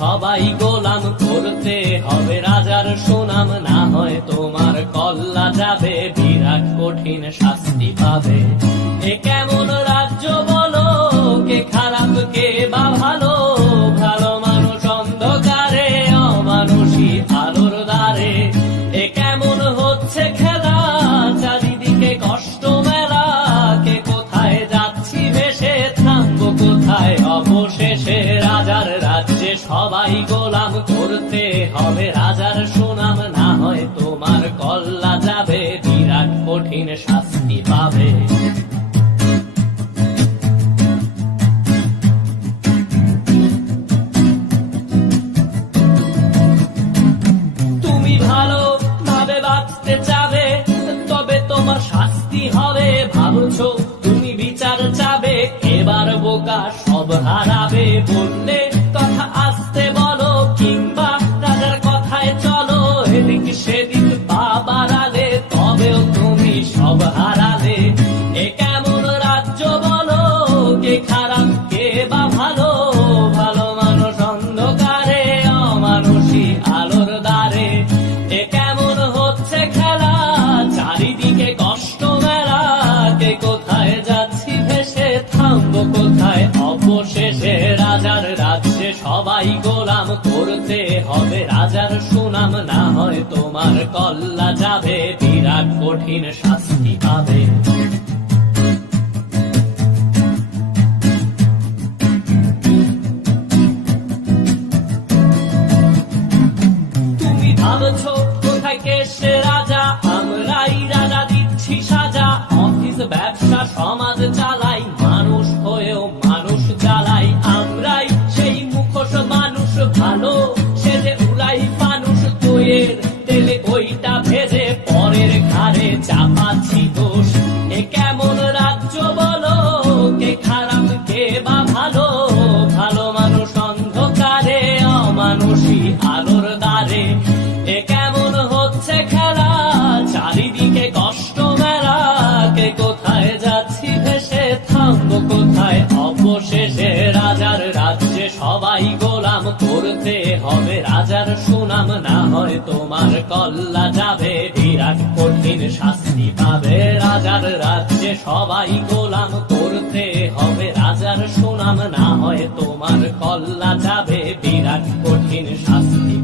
সবাই গোলাম, করতে হবে রাজার সুনাম, না হয় তোমার কল্লা যাবে, বিরাট কঠিন শাস্তি পাবে। এ কেমন রাজ্য বলো, কে খারাপ কে বা ভালো, ভালো মানুষ অন্ধকারে, অমানুষী আলোর দ্বারে। এ কেমন হচ্ছে খেলা, চারিদিকে কষ্ট মেলা, কে কোথায় যাচ্ছি ভেসে, থামবো কোথায় অবশেষে। রাজার রাজ্যে সবাই গোলাম, করতে হবে রাজার সুনাম, না হয় তোমার কল্লা যাবে, বিরাট কঠিন শাস্তি পাবে। তুমি ভালো ভাবে বাঁচতে চাবে, তবে তোমার শাস্তি হবে। ভাবছো তুমি বিচার চাবে, এবার বোকা সব হারাবে। বললে কথা আসতে বলো, কিংবা রাজার কথায় চলো, এদিক সেদিক পা বাড়ালে, তবেও তুমি সব হারালে। এ কেমন রাজ্য বলো, কে খারাপ কে বা ভালো, ভালো মানুষ অন্ধকারে, অমানুষী আলোর দ্বারে। এ কেমন হচ্ছে খেলা, চারিদিকে কষ্ট মেলা, কে কোথায় যাচ্ছি ভেসে, থামবো কোথায় অবশেষে। রাজার রাজ্যে সবাই গোলাম, করতে হবে রাজার সুনাম, না হয় তোমার কল্লা যাবে, বিরাট কঠিন শাস্তি পাবে। তুমি ভাবছো কোথায় কেসে রাজা, আমরাই রাজা দিচ্ছি সাজা। অফিস ব্যবসা সমাজ চালাই, মানুষ হয়েও মানুষ জ্বালাই। আমরাই সেই মুখোশ মানুষ ভালো, সেজে উড়াই মানুষ দইয়ের তেলে, ওইটা ভেজে পরের ঘাড়ে চাপাচ্ছি দোষ। এ কেমন রাজ্য বলো, কে খারাপ কে বা ভালো, ভালো মানুষ অন্ধকারে, অমানুষী আলোর দ্বারে। এ কেমন হচ্ছে খেলা, চারিদিকে কষ্ট মেলা, কে কোথায় যাচ্ছি ভেসে, থামবো কোথায় অবশেষে। রাজার রাজ্যে সবাই গোলাম, করতে হবে রাজার সুনাম, না হয় তোমার কল্লা যাবে, বিরাট কঠিন শাস্তি পাবে। রাজার রাজ্যে সবাই গোলাম, করতে হবে রাজার সুনাম, না হয় তোমার কল্লা যাবে, বিরাট কঠিন শাস্তি